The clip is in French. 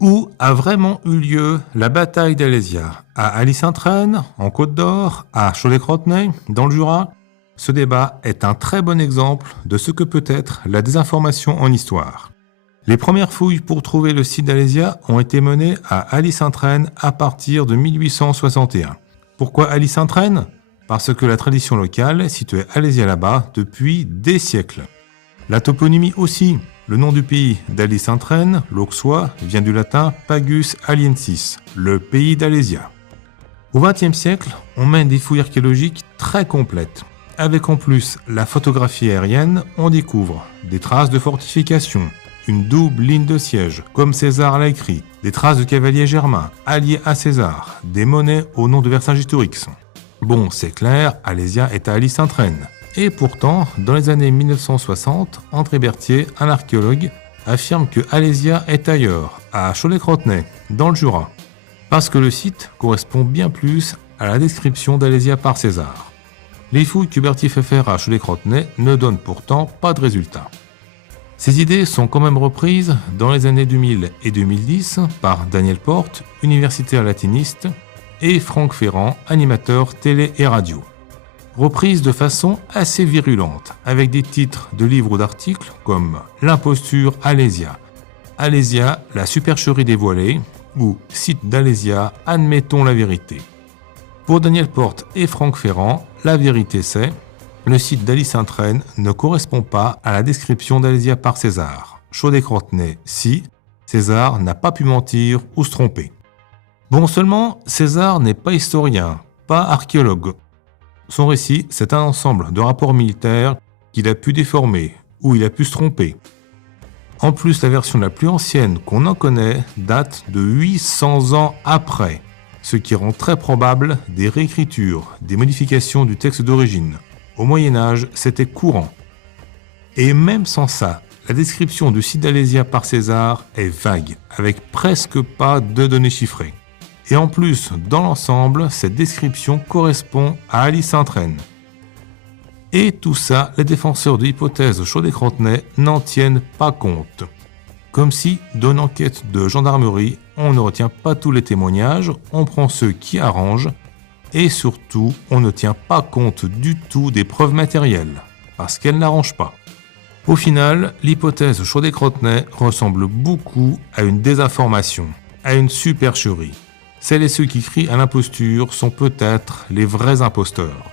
Où a vraiment eu lieu la bataille d'Alésia? À Alys-Saint-Traine, en Côte d'Or, à Cholet-Crotenay, dans le Jura? Ce débat est un très bon exemple de ce que peut être la désinformation en histoire. Les premières fouilles pour trouver le site d'Alésia ont été menées à Alys-Saint-Traine à partir de 1861. Pourquoi Alys-Saint-Traine? Parce que la tradition locale situait Alésia là-bas depuis des siècles. La toponymie aussi. Le nom du pays d'Alys-Saint-Traine, l'Auxois, vient du latin Pagus Aliensis, le pays d'Alésia. Au XXe siècle, on mène des fouilles archéologiques très complètes. Avec en plus la photographie aérienne, on découvre des traces de fortifications, une double ligne de siège, comme César l'a écrit, des traces de cavaliers germains alliés à César, des monnaies au nom de Vercingétorix. Bon, c'est clair, Alésia est à Alys-Saint-Traine. Et pourtant, dans les années 1960, André Berthier, un archéologue, affirme que Alésia est ailleurs, à Cholet-Crotenay, dans le Jura, parce que le site correspond bien plus à la description d'Alésia par César. Les fouilles que Berthier fait faire à Cholet-Crotenay ne donnent pourtant pas de résultats. Ces idées sont quand même reprises dans les années 2000 et 2010 par Daniel Porte, universitaire latiniste, et Franck Ferrand, animateur télé et radio. Reprise de façon assez virulente, avec des titres de livres ou d'articles comme « L'imposture Alésia »,« Alésia, la supercherie dévoilée » ou « Site d'Alésia, admettons la vérité ». Pour Daniel Porte et Franck Ferrand, la vérité c'est « Le site d'Alys-Saint-Traine ne correspond pas à la description d'Alésia par César. Cholet-Crotenay, si, César n'a pas pu mentir ou se tromper. » Bon, seulement, César n'est pas historien, pas archéologue. Son récit, c'est un ensemble de rapports militaires qu'il a pu déformer, ou il a pu se tromper. En plus, la version la plus ancienne qu'on en connaît date de 800 ans après, ce qui rend très probable des réécritures, des modifications du texte d'origine. Au Moyen-Âge, c'était courant. Et même sans ça, la description du site d'Alésia par César est vague, avec presque pas de données chiffrées. Et en plus, dans l'ensemble, cette description correspond à Alys-Saint-Traine. Et tout ça, les défenseurs de l'hypothèse Cholet-Crotenay n'en tiennent pas compte. Comme si, dans une enquête de gendarmerie, on ne retient pas tous les témoignages, on prend ceux qui arrangent, et surtout, on ne tient pas compte du tout des preuves matérielles, parce qu'elles n'arrangent pas. Au final, l'hypothèse Cholet-Crotenay ressemble beaucoup à une désinformation, à une supercherie. Celles et ceux qui crient à l'imposture sont peut-être les vrais imposteurs.